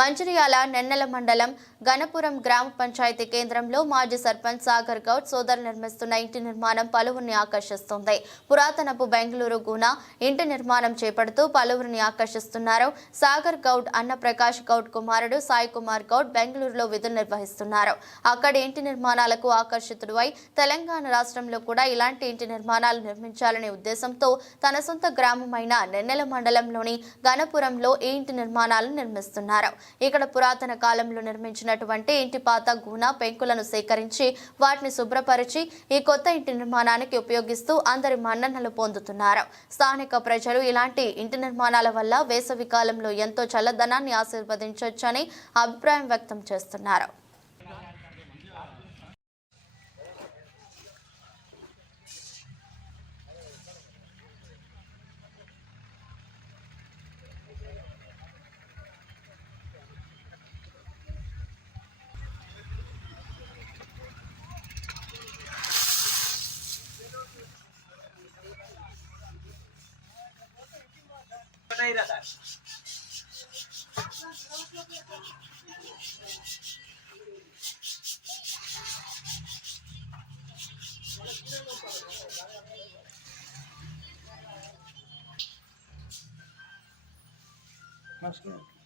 మంచిర్యాల నెన్నెల మండలం గణపురం గ్రామ పంచాయతీ కేంద్రంలో మాజీ సర్పంచ్ సాగర్ గౌడ్ సోదరు నిర్మిస్తున్న ఇంటి నిర్మాణం పలువురిని ఆకర్షిస్తుంది. పురాతనపు బెంగళూరు గుణ ఇంటి నిర్మాణం చేపడుతూ పలువురిని ఆకర్షిస్తున్నారు. సాగర్ గౌడ్ అన్న ప్రకాష్ గౌడ్ కుమారుడు సాయి కుమార్ గౌడ్ బెంగళూరులో విధులు నిర్వహిస్తున్నారు. అక్కడి ఇంటి నిర్మాణాలకు ఆకర్షితుడై తెలంగాణ రాష్ట్రంలో కూడా ఇలాంటి ఇంటి నిర్మాణాలు నిర్మించాలనే ఉద్దేశంతో తన సొంత గ్రామమైన నెన్నెల మండలంలోని గణపురంలో ఈ ఇంటి నిర్మాణాలను నిర్మిస్తున్నారు. ఇక్కడ పురాతన కాలంలో నిర్మించినటువంటి ఇంటి పాత గుణ పెంకులను సేకరించి వాటిని శుభ్రపరిచి ఈ కొత్త ఇంటి నిర్మాణానికి ఉపయోగిస్తూ అందరి మన్ననలు పొందుతున్నారు. స్థానిక ప్రజలు ఇలాంటి ఇంటి నిర్మాణాల వల్ల వేసవి కాలంలో ఎంతో చల్లదనాన్ని ఆశీర్వదించవచ్చని అభిప్రాయం వ్యక్తం చేస్తున్నారు. কইরা দাও Mas que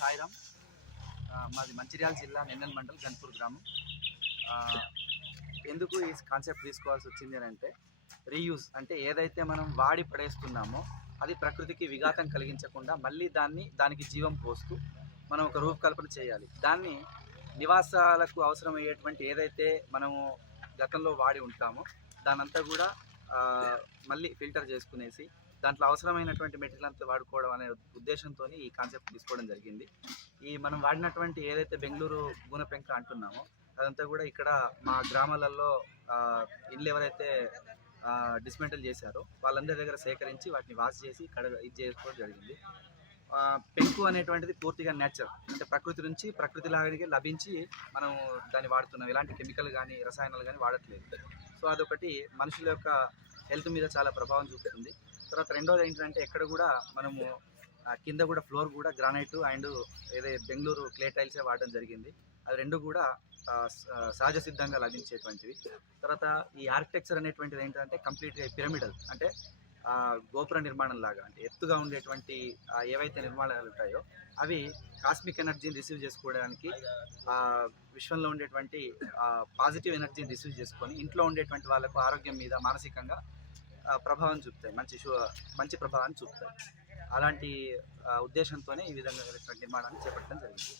సాయిరామ్ మాది మంచిర్యాల జిల్లా నెన్నెల్ మండల్ గన్పూర్ గ్రామం. ఎందుకు ఈ కాన్సెప్ట్ తీసుకోవాల్సి వచ్చింది అని అంటే రీయూజ్ అంటే ఏదైతే మనం వాడి పడేస్తున్నామో అది ప్రకృతికి విఘాతం కలిగించకుండా మళ్ళీ దాన్ని దానికి జీవం పోస్తూ మనం ఒక రూపకల్పన చేయాలి. దాన్ని నివాసాలకు అవసరమయ్యేటువంటి ఏదైతే మనము గతంలో వాడి ఉంటామో దానంతా కూడా మళ్ళీ ఫిల్టర్ చేసుకునేసి దాంట్లో అవసరమైనటువంటి మెటీరియల్ అంతా వాడుకోవడం అనే ఉద్దేశంతో ఈ కాన్సెప్ట్ తీసుకోవడం జరిగింది. ఈ మనం వాడినటువంటి ఏదైతే బెంగళూరు గూన అంటున్నామో అదంతా కూడా ఇక్కడ మా గ్రామాలలో ఇల్లు ఎవరైతే డిస్మెంటల్ చేశారో వాళ్ళందరి దగ్గర సేకరించి వాటిని వాష్ చేసి ఇక్కడ ఇది చేసుకోవడం జరిగింది. పెంకు అనేటువంటిది పూర్తిగా నేచర్ అంటే ప్రకృతి నుంచి ప్రకృతి లాగానే లభించి మనం దాన్ని వాడుతున్నాం. ఎలాంటి కెమికల్ కానీ రసాయనాలు కానీ వాడట్లేదు. సో అదొకటి మనుషుల యొక్క హెల్త్ మీద చాలా ప్రభావం చూపుతుంది. తర్వాత రెండోది ఏంటంటే ఎక్కడ కూడా మనము కింద కూడా ఫ్లోర్ కూడా గ్రానైట్ అండ్ ఏదే బెంగళూరు క్లే టైల్సే వాడడం జరిగింది. అది రెండు కూడా సహజ సిద్ధంగా లభించేటువంటివి. తర్వాత ఈ ఆర్కిటెక్చర్ అనేటువంటిది ఏంటంటే కంప్లీట్గా పిరమిడల్ అంటే గోపుర నిర్మాణం లాగా అంటే ఎత్తుగా ఉండేటువంటి ఏవైతే నిర్మాణాలు ఉంటాయో అవి కాస్మిక్ ఎనర్జీని రిసీవ్ చేసుకోవడానికి విశ్వంలో ఉండేటువంటి పాజిటివ్ ఎనర్జీని రిసీవ్ చేసుకొని ఇంట్లో ఉండేటువంటి వాళ్ళకు ఆరోగ్యం మీద మానసికంగా ప్రభావం చూపుతాయి. మంచి మంచి ప్రభావాన్ని చూపుతాయి. అలాంటి ఉద్దేశంతోనే ఈ విధంగా నిర్మాణాన్ని చేపట్టడం జరిగింది.